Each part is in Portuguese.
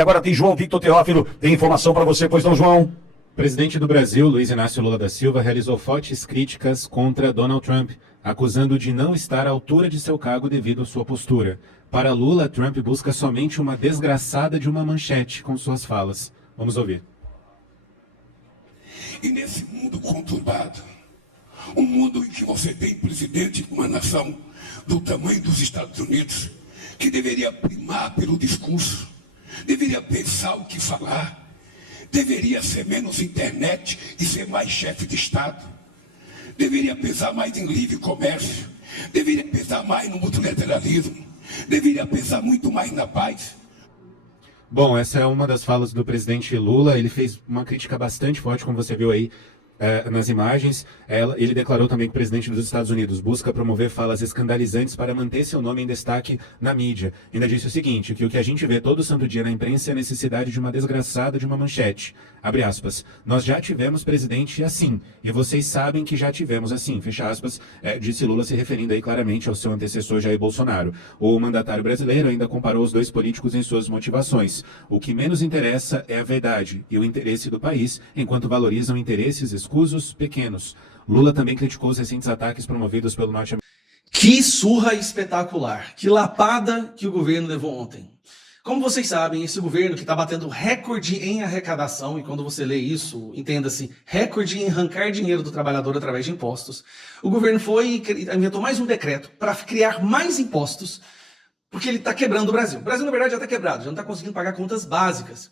E agora tem João Victor Teófilo, tem informação para você, pois não, João? O presidente do Brasil, Luiz Inácio Lula da Silva, realizou fortes críticas contra Donald Trump, acusando de não estar à altura de seu cargo devido à sua postura. Para Lula, Trump busca somente uma desgraçada de uma manchete com suas falas. Vamos ouvir. E nesse mundo conturbado, um mundo em que você tem presidente de uma nação do tamanho dos Estados Unidos, que deveria primar pelo discurso, deveria pensar o que falar, deveria ser menos internet e ser mais chefe de Estado, deveria pensar mais em livre comércio, deveria pensar mais no multilateralismo, deveria pensar muito mais na paz. Bom, essa é uma das falas do presidente Lula. Ele fez uma crítica bastante forte, como você viu aí nas imagens. Ele declarou também que o presidente dos Estados Unidos busca promover falas escandalizantes para manter seu nome em destaque na mídia. Ainda disse o seguinte, que o que a gente vê todo santo dia na imprensa é a necessidade de uma desgraçada de uma manchete. Abre aspas. Nós já tivemos presidente assim, e vocês sabem que já tivemos assim, fecha aspas, disse Lula, se referindo aí claramente ao seu antecessor Jair Bolsonaro. O mandatário brasileiro ainda comparou os dois políticos em suas motivações. O que menos interessa é a verdade e o interesse do país, enquanto valorizam interesses escusos pequenos. Lula também criticou os recentes ataques promovidos pelo norte-americano. Que surra espetacular, que lapada que o governo levou ontem. Como vocês sabem, esse governo que está batendo recorde em arrecadação, e quando você lê isso, entenda-se, recorde em arrancar dinheiro do trabalhador através de impostos, o governo inventou mais um decreto para criar mais impostos, porque ele está quebrando o Brasil. O Brasil, na verdade, já está quebrado, já não está conseguindo pagar contas básicas.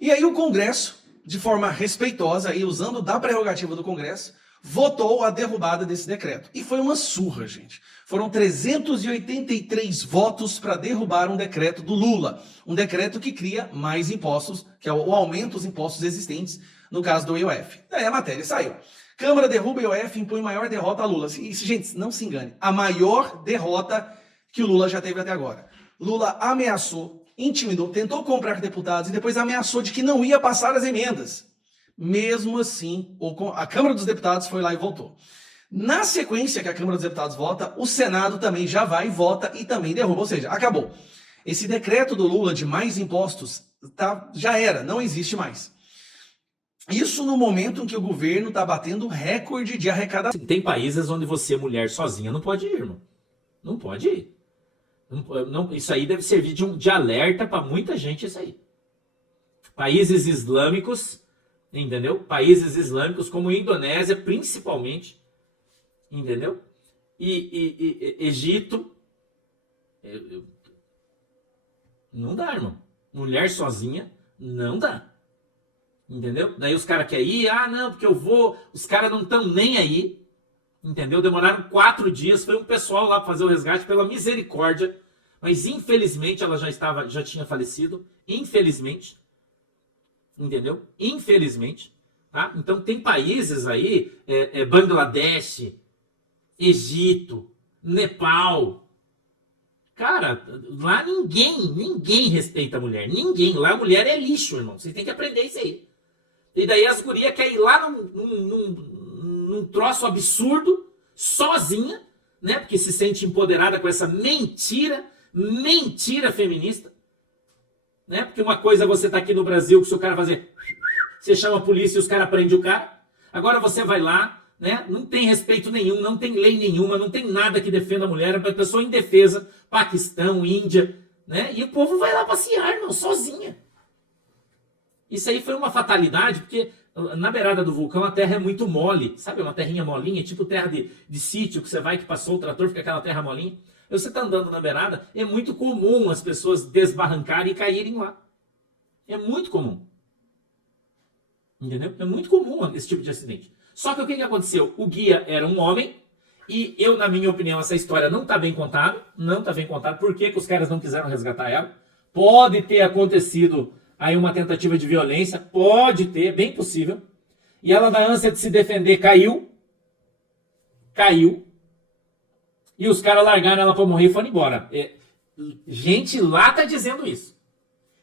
E aí o Congresso, de forma respeitosa e usando da prerrogativa do Congresso, votou a derrubada desse decreto. E foi uma surra, gente. Foram 383 votos para derrubar um decreto do Lula. Um decreto que cria mais impostos, que é o aumento dos impostos existentes, no caso do IOF. Daí a matéria saiu. Câmara derruba IOF e impõe maior derrota a Lula. Gente, não se engane. A maior derrota que o Lula já teve até agora. Lula ameaçou, intimidou, tentou comprar deputados e depois ameaçou de que não ia passar as emendas. Mesmo assim, a Câmara dos Deputados foi lá e votou. Na sequência que a Câmara dos Deputados vota, o Senado também já vai, vota e também derruba. Ou seja, acabou. Esse decreto do Lula de mais impostos já era, não existe mais. Isso no momento em que o governo está batendo recorde de arrecadação. Tem países onde você, mulher sozinha, não pode ir, irmão. Não pode ir. Isso aí deve servir de alerta para muita gente, isso aí. Países islâmicos, entendeu? Países islâmicos como Indonésia, principalmente, entendeu? E Egito, não dá, irmão. Mulher sozinha, não dá. Entendeu? Daí os caras querem ir, não, porque eu vou. Os caras não estão nem aí. Entendeu? Demoraram 4 dias, foi um pessoal lá para fazer o resgate, pela misericórdia, mas infelizmente ela já tinha falecido, infelizmente, entendeu? Infelizmente, tá? Então tem países aí, Bangladesh, Egito, Nepal, cara, lá ninguém respeita a mulher, ninguém, lá a mulher é lixo, irmão, você tem que aprender isso aí. E daí as gurias querem ir lá num troço absurdo, sozinha, né? Porque se sente empoderada com essa mentira feminista, né? Porque uma coisa é você tá aqui no Brasil, que se o cara fazer, você chama a polícia e os caras prendem o cara. Agora você vai lá, né? Não tem respeito nenhum, não tem lei nenhuma, não tem nada que defenda a mulher, é uma pessoa indefesa, Paquistão, Índia, né? E o povo vai lá passear, irmão, sozinha. Isso aí foi uma fatalidade, porque na beirada do vulcão a terra é muito mole, sabe? Uma terrinha molinha, tipo terra de sítio, que você vai, que passou o trator, fica aquela terra molinha. E você tá andando na beirada, é muito comum as pessoas desbarrancarem e caírem lá. É muito comum. Entendeu? É muito comum esse tipo de acidente. Só que o que aconteceu? O guia era um homem, e eu, na minha opinião, essa história não tá bem contada. Não tá bem contada. Por que os caras não quiseram resgatar ela? Pode ter acontecido aí uma tentativa de violência, pode ter, bem possível. E ela, na ânsia de se defender, caiu. E os caras largaram ela para morrer e foram embora. Gente lá tá dizendo isso.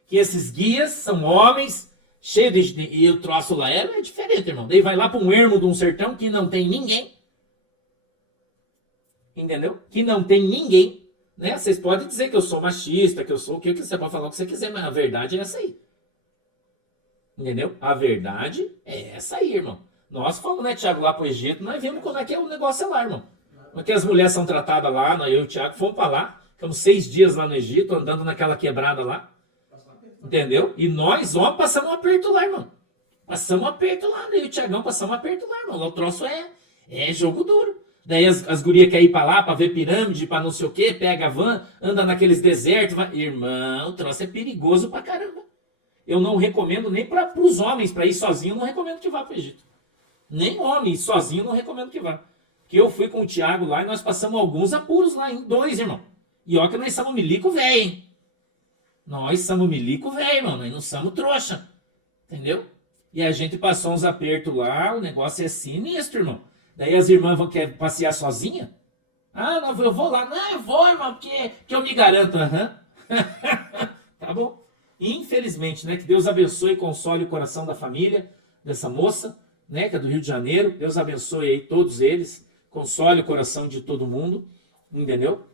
Que esses guias são homens cheios de... E o troço lá é diferente, irmão. Daí vai lá para um ermo de um sertão que não tem ninguém. Entendeu? Que não tem ninguém. Né? Vocês podem dizer que eu sou machista, que eu sou o que você pode falar o que você quiser, mas a verdade é essa aí. Entendeu? A verdade é essa aí, irmão. Nós fomos, né, Tiago, lá pro Egito, nós vimos como é que é o negócio lá, irmão. Como é que as mulheres são tratadas lá, eu e o Tiago fomos pra lá, ficamos 6 dias lá no Egito, andando naquela quebrada lá. Entendeu? E nós, ó, passamos um aperto lá, irmão. Passamos um aperto lá, eu e o Tiagão passamos um aperto lá, irmão. O troço é jogo duro. Daí as gurias querem ir pra lá, pra ver pirâmide, pra não sei o quê, pega a van, anda naqueles desertos. Irmão, o troço é perigoso pra caramba. Eu não recomendo nem pros homens, pra ir sozinho, eu não recomendo que vá pro Egito. Nem homem, sozinho, eu não recomendo que vá. Porque eu fui com o Tiago lá e nós passamos alguns apuros lá, em 2, irmão. E ó que nós somos milico velho, hein? Nós somos milico velho, irmão, nós não somos trouxa. Entendeu? E a gente passou uns apertos lá, o negócio é sinistro, irmão. Daí as irmãs querem passear sozinha? Ah, não, eu vou lá. Não, eu vou, irmão, porque eu me garanto. Aham. Tá bom? Infelizmente, né? Que Deus abençoe e console o coração da família dessa moça, né? Que é do Rio de Janeiro. Deus abençoe aí todos eles. Console o coração de todo mundo. Entendeu?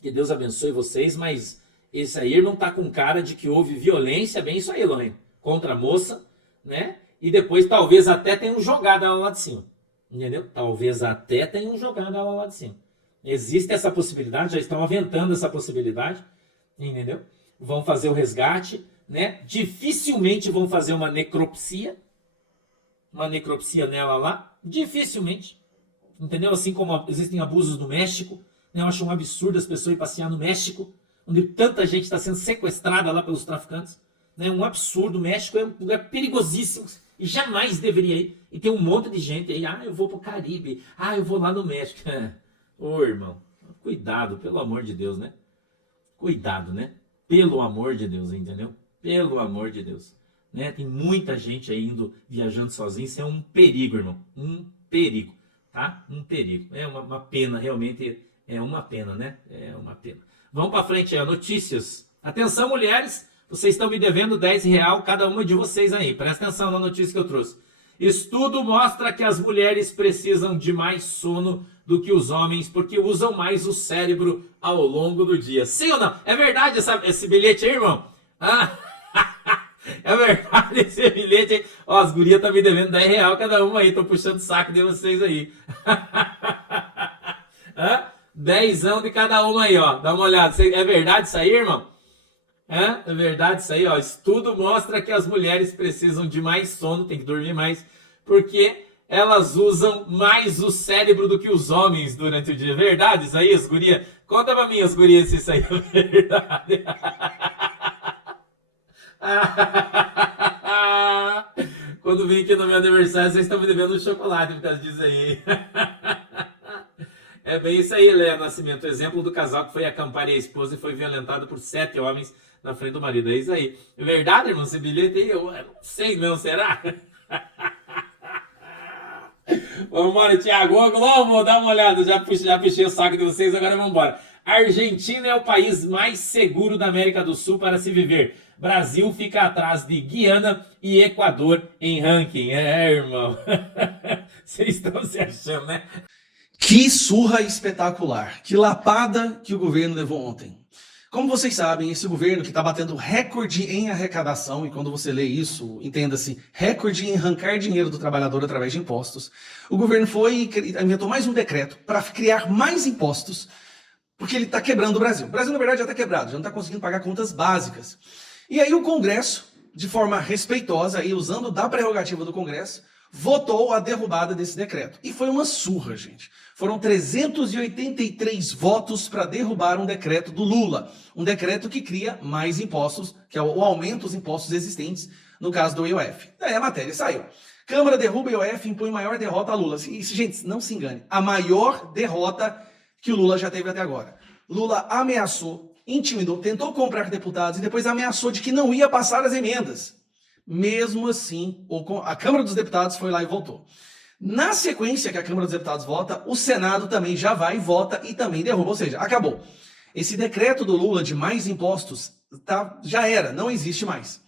Que Deus abençoe vocês, mas esse aí não tá com cara de que houve violência, bem isso aí, Lorraine, contra a moça, né? E depois talvez até tenham jogado ela lá de cima. Entendeu? Talvez até tenham jogado ela lá de cima. Existe essa possibilidade, já estão aventando essa possibilidade, entendeu? Vão fazer o resgate, né? Dificilmente vão fazer uma necropsia nela lá, dificilmente, entendeu? Assim como existem abusos no México, né? Eu acho um absurdo as pessoas ir passear no México, onde tanta gente está sendo sequestrada lá pelos traficantes, né? Um absurdo. O México é um lugar perigosíssimo e jamais deveria ir. E tem um monte de gente aí, eu vou pro Caribe, eu vou lá no México. Ô, irmão, cuidado, pelo amor de Deus, né? Cuidado, né? Pelo amor de Deus, entendeu? Pelo amor de Deus. Né? Tem muita gente aí viajando sozinho, isso é um perigo, irmão. Um perigo, tá? Um perigo. É uma pena, realmente é uma pena, né? É uma pena. Vamos pra frente, notícias. Atenção, mulheres, vocês estão me devendo R$10 cada uma de vocês aí. Presta atenção na notícia que eu trouxe. Estudo mostra que as mulheres precisam de mais sono do que os homens, porque usam mais o cérebro ao longo do dia. Sim ou não? É verdade esse bilhete aí, irmão? É verdade esse bilhete aí? Ó, as gurias estão me devendo R$10 cada uma aí. Tô puxando o saco de vocês aí. 10 de cada uma aí, ó. Dá uma olhada. É verdade isso aí, irmão? É verdade isso aí, ó. Estudo mostra que as mulheres precisam de mais sono, tem que dormir mais, porque elas usam mais o cérebro do que os homens durante o dia. É verdade isso aí, as gurias? Conta pra mim, as gurias, se isso aí é verdade. Quando vim aqui no meu aniversário, vocês estão me devendo um chocolate por causa disso aí. É bem isso aí, Léa Nascimento. O exemplo do casal que foi acampar e a esposa e foi violentado por 7 homens na frente do marido. É isso aí. É verdade, irmão? Esse bilhete aí, eu não sei não, será? Vamos embora, Thiago. Vou dar uma olhada. Já puxei o saco de vocês, agora vamos embora. Argentina é o país mais seguro da América do Sul para se viver. Brasil fica atrás de Guiana e Equador em ranking. Irmão. Vocês estão se achando, né? Que surra espetacular. Que lapada que o governo levou ontem. Como vocês sabem, esse governo que está batendo recorde em arrecadação, e quando você lê isso, entenda-se, recorde em arrancar dinheiro do trabalhador através de impostos, o governo inventou mais um decreto para criar mais impostos, porque ele está quebrando o Brasil. O Brasil, na verdade, já está quebrado, já não está conseguindo pagar contas básicas. E aí o Congresso, de forma respeitosa e usando da prerrogativa do Congresso, votou a derrubada desse decreto. E foi uma surra, gente. Foram 383 votos para derrubar um decreto do Lula. Um decreto que cria mais impostos, que é o aumento dos impostos existentes, no caso do IOF. Daí a matéria saiu. Câmara derruba IOF e impõe maior derrota a Lula. Isso, gente, não se engane. A maior derrota que o Lula já teve até agora. Lula ameaçou, intimidou, tentou comprar deputados e depois ameaçou de que não ia passar as emendas. Mesmo assim, a Câmara dos Deputados foi lá e votou. Na sequência que a Câmara dos Deputados vota, o Senado também já vai, vota e também derruba. Ou seja, acabou. Esse decreto do Lula de mais impostos já era, não existe mais.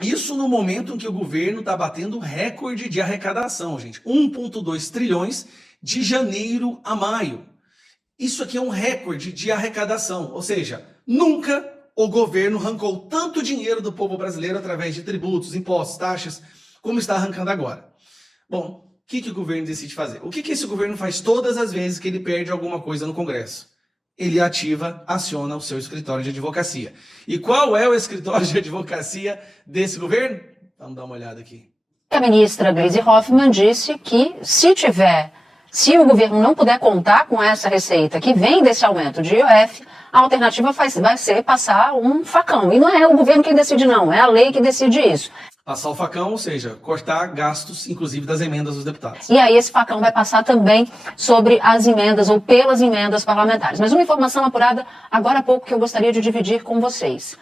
Isso no momento em que o governo está batendo recorde de arrecadação, gente. 1,2 trilhões de janeiro a maio. Isso aqui é um recorde de arrecadação. Ou seja, nunca o governo arrancou tanto dinheiro do povo brasileiro através de tributos, impostos, taxas, como está arrancando agora. Bom, o que o governo decide fazer? O que esse governo faz todas as vezes que ele perde alguma coisa no Congresso? Ele aciona o seu escritório de advocacia. E qual é o escritório de advocacia desse governo? Vamos dar uma olhada aqui. A ministra Gleisi Hoffmann disse que se o governo não puder contar com essa receita que vem desse aumento de IOF, a alternativa vai ser passar um facão. E não é o governo quem decide, não, é a lei que decide isso. Passar o facão, ou seja, cortar gastos, inclusive das emendas dos deputados. E aí esse facão vai passar também sobre as emendas ou pelas emendas parlamentares. Mas uma informação apurada agora há pouco que eu gostaria de dividir com vocês.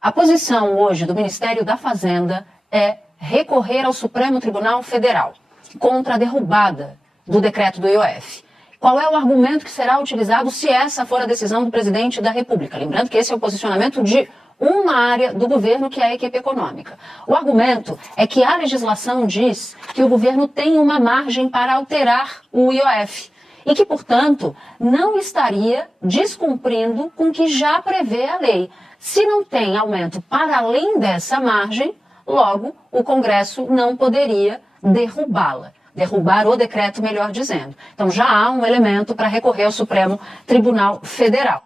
A posição hoje do Ministério da Fazenda é recorrer ao Supremo Tribunal Federal contra a derrubada do decreto do IOF. Qual é o argumento que será utilizado se essa for a decisão do presidente da República? Lembrando que esse é o posicionamento de uma área do governo, que é a equipe econômica. O argumento é que a legislação diz que o governo tem uma margem para alterar o IOF e que, portanto, não estaria descumprindo com o que já prevê a lei. Se não tem aumento para além dessa margem, logo o Congresso não poderia derrubá-la. Derrubar o decreto, melhor dizendo. Então já há um elemento para recorrer ao Supremo Tribunal Federal.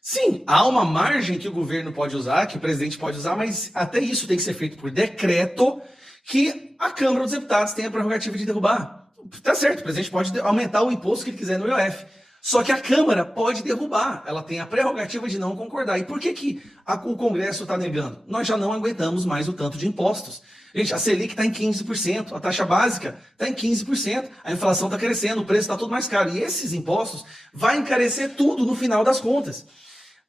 Sim, há uma margem que o governo pode usar, que o presidente pode usar, mas até isso tem que ser feito por decreto, que a Câmara dos Deputados tem a prerrogativa de derrubar. Tá certo, o presidente pode aumentar o imposto que ele quiser no IOF. Só que a Câmara pode derrubar, ela tem a prerrogativa de não concordar. E por que o Congresso está negando? Nós já não aguentamos mais o tanto de impostos. Gente, a Selic está em 15%, a taxa básica está em 15%, a inflação está crescendo, o preço está tudo mais caro. E esses impostos vai encarecer tudo no final das contas.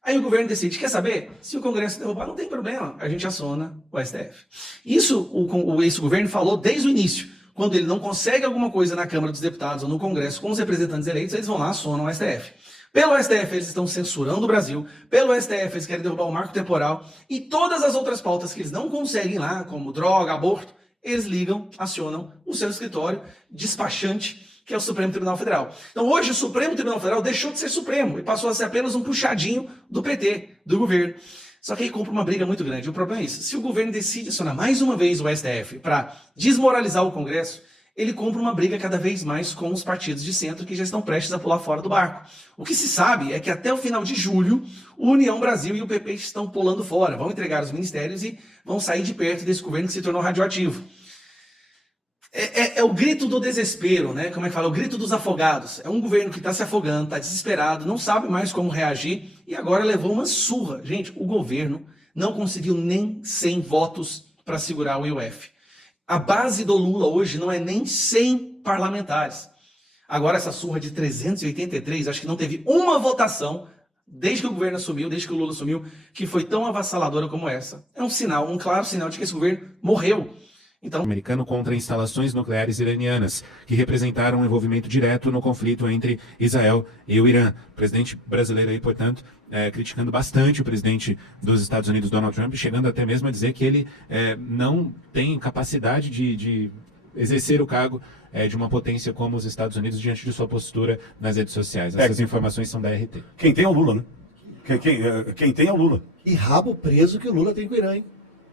Aí o governo decide, quer saber? Se o Congresso derrubar, não tem problema, a gente aciona o STF. Isso esse governo falou desde o início. Quando ele não consegue alguma coisa na Câmara dos Deputados ou no Congresso com os representantes eleitos, eles vão lá, acionam o STF. Pelo STF, eles estão censurando o Brasil. Pelo STF, eles querem derrubar o marco temporal. E todas as outras pautas que eles não conseguem lá, como droga, aborto, eles ligam, acionam o seu escritório despachante, que é o Supremo Tribunal Federal. Então hoje o Supremo Tribunal Federal deixou de ser Supremo e passou a ser apenas um puxadinho do PT, do governo. Só que aí compra uma briga muito grande. O problema é isso. Se o governo decide acionar mais uma vez o STF para desmoralizar o Congresso, ele compra uma briga cada vez mais com os partidos de centro que já estão prestes a pular fora do barco. O que se sabe é que até o final de julho, o União Brasil e o PP estão pulando fora, vão entregar os ministérios e vão sair de perto desse governo que se tornou radioativo. É o grito do desespero, né? Como é que fala? O grito dos afogados. É um governo que está se afogando, está desesperado, não sabe mais como reagir e agora levou uma surra. Gente, o governo não conseguiu nem 100 votos para segurar o IOF. A base do Lula hoje não é nem 100 parlamentares. Agora essa surra de 383, acho que não teve uma votação desde que o governo assumiu, desde que o Lula assumiu, que foi tão avassaladora como essa. É um sinal, um claro sinal de que esse governo morreu. Então, americano contra instalações nucleares iranianas, que representaram um envolvimento direto no conflito entre Israel e o Irã. O presidente brasileiro aí, portanto, criticando bastante o presidente dos Estados Unidos, Donald Trump, chegando até mesmo a dizer que ele não tem capacidade de exercer o cargo de uma potência como os Estados Unidos diante de sua postura nas redes sociais. Essas informações são da RT. Quem tem é o Lula, né? Quem tem é o Lula. E rabo preso que o Lula tem com o Irã, hein?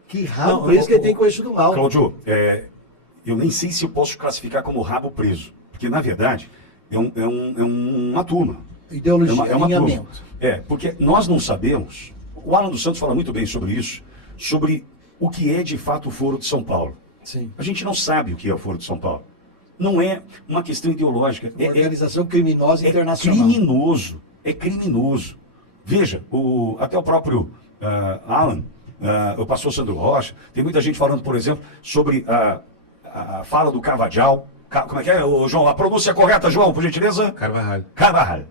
Que rabo preso que ele tem com isso do mal. Cláudio, eu nem sei se eu posso classificar como rabo preso, porque na verdade é uma turma. Ideologia, alinhamento. Porque nós não sabemos, o Alan dos Santos fala muito bem sobre isso, sobre o que é de fato o Foro de São Paulo. Sim. A gente não sabe o que é o Foro de São Paulo. Não é uma questão ideológica. Uma organização criminosa internacional. É criminoso. Veja, até o próprio Alan, o pastor Sandro Rocha, tem muita gente falando, por exemplo, sobre a fala do Carvajal. Como é que é, João? A pronúncia correta, João, por gentileza? Carvajal. Carvajal.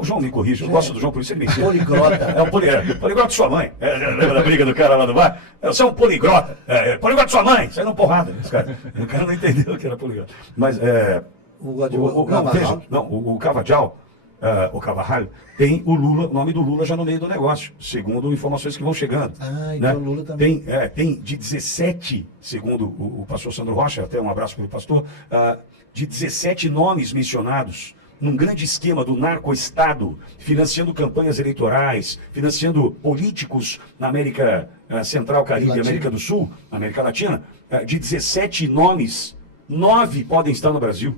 O João me corrige, eu gosto do João, por isso ele me ensina. Poliglota. É o poliglota de sua mãe. Lembra da briga do cara lá do bar? Você é um poliglota. Poliglota de sua mãe. Saiu numa porrada. O cara não entendeu que era poliglota. Mas, o Carvajal, o Carvajal, tem o nome do Lula já no meio do negócio, segundo informações que vão chegando. Então o Lula também. Tem de 17, segundo o pastor Sandro Rocha, até um abraço para o pastor, de 17 nomes mencionados num grande esquema do narco-estado, financiando campanhas eleitorais, financiando políticos na América Central, Caribe, Latina. América do Sul, América Latina, de 17 nomes, 9 podem estar no Brasil.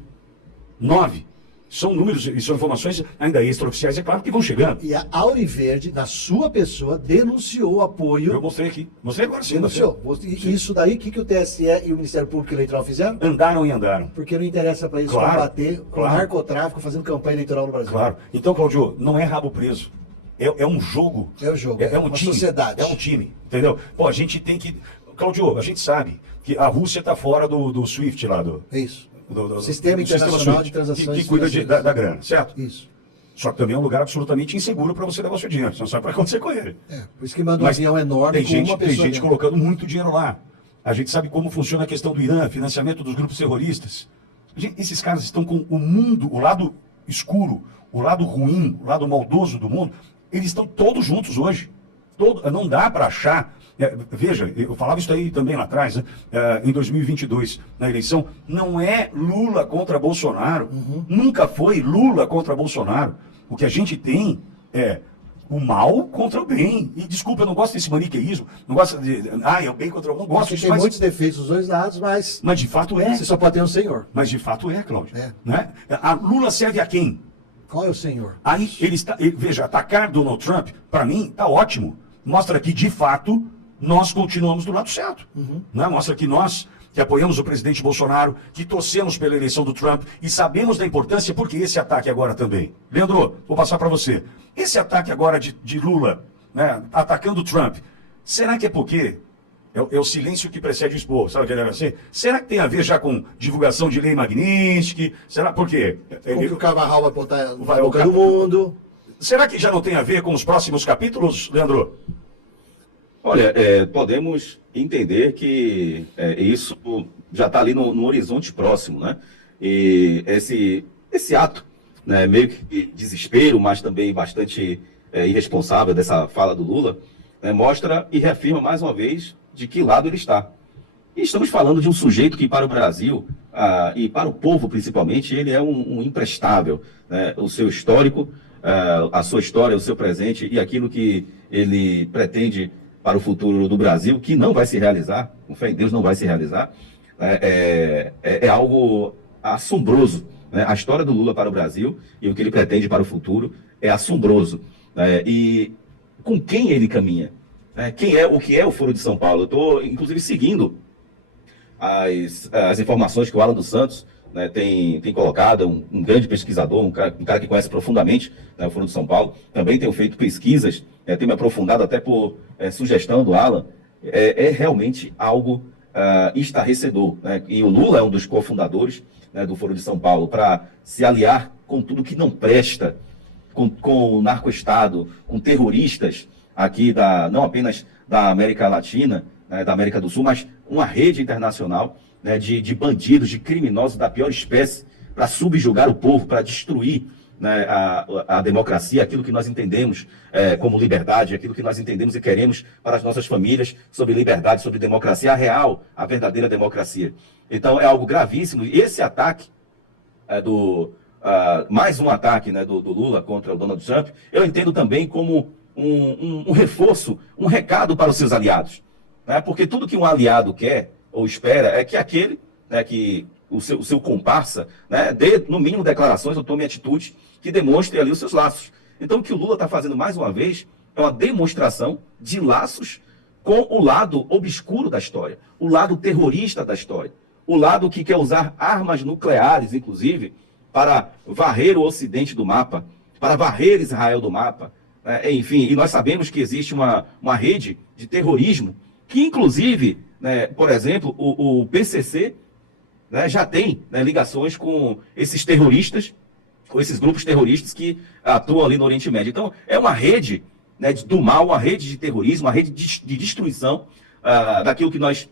9. São números e são informações ainda extraoficiais, é claro, que vão chegando. E a Auriverde, na sua pessoa, denunciou o apoio. Eu mostrei aqui. Mostrei agora sim. Denunciou. E isso daí, o que o TSE e o Ministério Público Eleitoral fizeram? Andaram e andaram. Porque não interessa para eles Claro, combater o claro. narcotráfico fazendo campanha eleitoral no Brasil. Claro. Então, Claudio, não é rabo preso. É um jogo. É o jogo, É um uma time. sociedade. É um time. Entendeu? Pô, a gente tem que. Claudio, a gente sabe que a Rússia está fora do SWIFT lá do. É isso. Do Sistema Internacional SWIFT, de Transações que cuida Financeiras. da grana, certo? Isso. Só que também é um lugar absolutamente inseguro para você levar o seu dinheiro. Você não sabe o que vai acontecer com ele. Por isso que manda um avião enorme tem com gente, uma tem pessoa gente dentro. colocando muito dinheiro lá. A gente sabe como funciona a questão do Irã, financiamento dos grupos terroristas. Gente, esses caras estão com o mundo, o lado escuro, o lado ruim, o lado maldoso do mundo, eles estão todos juntos hoje. Não dá para achar. Veja, eu falava isso aí também lá atrás, né? Em 2022, na eleição, não é Lula contra Bolsonaro. Nunca foi Lula contra Bolsonaro. O que a gente tem é o mal contra o bem. E desculpa, eu não gosto desse maniqueísmo, não gosto de. É o bem contra o mal. Não gosto Porque disso, tem muitos defeitos dos dois lados, mas de fato é. você só pode ter um senhor. Mas de fato é, Cláudio. É. Né? A Lula serve a quem? Qual é o senhor? Aí veja, atacar Donald Trump, para mim, tá ótimo. Mostra que, de fato, nós continuamos do lado certo. Né? Mostra que nós, que apoiamos o presidente Bolsonaro, que torcemos pela eleição do Trump e sabemos da importância, porque esse ataque agora também. Leandro, vou passar para você. Esse ataque agora de Lula, né, atacando Trump, será que é porque é o silêncio que precede o expor, sabe o que ele vai ser? Será que tem a ver já com divulgação de lei Magnitsky? Será por quê? Como que o Carvajal vai botar na Vai, boca do mundo? Será que já não tem a ver com os próximos capítulos, Leandro? Olha, podemos entender que isso já está ali no horizonte próximo, né? E esse ato, né, meio que de desespero, mas também bastante irresponsável dessa fala do Lula, né, mostra e reafirma mais uma vez de que lado ele está. E estamos falando de um sujeito que para o Brasil, e para o povo principalmente, ele é um imprestável, né? O seu histórico, a sua história, o seu presente e aquilo que ele pretende para o futuro do Brasil, que não vai se realizar, com fé em Deus não vai se realizar, é algo assombroso. Né? A história do Lula para o Brasil e o que ele pretende para o futuro é assombroso. E com quem ele caminha? O que é o Foro de São Paulo? Eu estou, inclusive, seguindo as informações que o Alan dos Santos, né, tem colocado, um grande pesquisador, um cara que conhece profundamente, né, o Foro de São Paulo. Também tenho feito pesquisas, tenho me aprofundado até por sugestão do Alan. É realmente algo estarrecedor. Né? E o Lula é um dos cofundadores, né, do Foro de São Paulo, para se aliar com tudo que não presta, com o narco-estado, com terroristas aqui, não apenas da América Latina, né, da América do Sul, mas uma rede internacional, né, de bandidos, de criminosos da pior espécie, para subjugar o povo, para destruir, né, a democracia, aquilo que nós entendemos como liberdade, aquilo que nós entendemos e queremos para as nossas famílias, sobre liberdade, sobre democracia, a real, a verdadeira democracia. Então é algo gravíssimo. E esse ataque mais um ataque, né, do Lula contra o Donald Trump, eu entendo também como um reforço, um recado para os seus aliados. Né? Porque tudo que um aliado quer ou espera é que aquele, né, que o seu comparsa, né, dê, no mínimo, declarações ou tome atitude que demonstre ali os seus laços. Então, o que o Lula está fazendo mais uma vez é uma demonstração de laços com o lado obscuro da história, o lado terrorista da história, o lado que quer usar armas nucleares, inclusive, para varrer o Ocidente do mapa, para varrer Israel do mapa. Enfim, e nós sabemos que existe uma rede de terrorismo que, inclusive, né, por exemplo, o PCC, né, já tem, né, ligações com esses terroristas, com esses grupos terroristas que atuam ali no Oriente Médio. Então, é uma rede, né, do mal, uma rede de terrorismo, uma rede de destruição daquilo que nós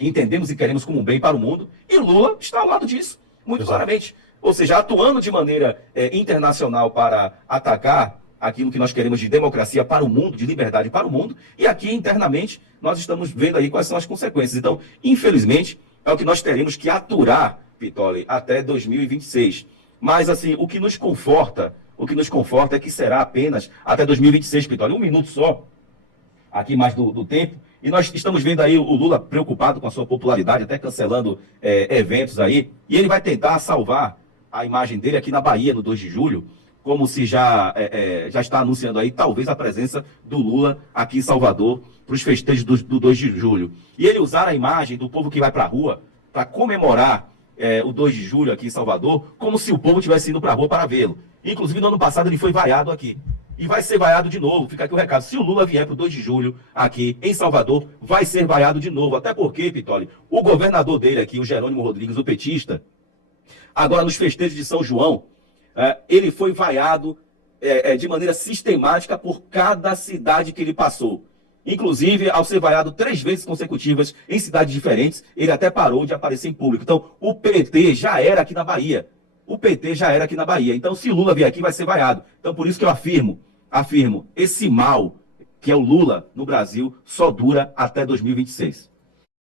entendemos e queremos como bem para o mundo. E o Lula está ao lado disso, muito claramente. Ou seja, atuando de maneira internacional para atacar aquilo que nós queremos de democracia para o mundo, de liberdade para o mundo, e aqui internamente nós estamos vendo aí quais são as consequências. Então, infelizmente, é o que nós teremos que aturar, Pitoli, até 2026. Mas, assim, o que nos conforta é que será apenas até 2026, Pitoli. Um minuto só, aqui mais do tempo. E nós estamos vendo aí o Lula preocupado com a sua popularidade, até cancelando eventos aí. E ele vai tentar salvar a imagem dele aqui na Bahia, no 2 de julho, como se já está anunciando aí, talvez, a presença do Lula aqui em Salvador para os festejos do 2 de julho. E ele usar a imagem do povo que vai para a rua para comemorar o 2 de julho aqui em Salvador, como se o povo tivesse indo para a rua para vê-lo. Inclusive, no ano passado, ele foi vaiado aqui. E vai ser vaiado de novo. Fica aqui o recado. Se o Lula vier para o 2 de julho aqui em Salvador, vai ser vaiado de novo. Até porque, Pitoli, o governador dele aqui, o Jerônimo Rodrigues, o petista, agora nos festejos de São João, ele foi vaiado de maneira sistemática por cada cidade que ele passou. Inclusive, ao ser vaiado 3 vezes consecutivas em cidades diferentes, ele até parou de aparecer em público. Então, o PT já era aqui na Bahia. Então, se Lula vier aqui, vai ser vaiado. Então, por isso que eu afirmo, esse mal, que é o Lula no Brasil, só dura até 2026.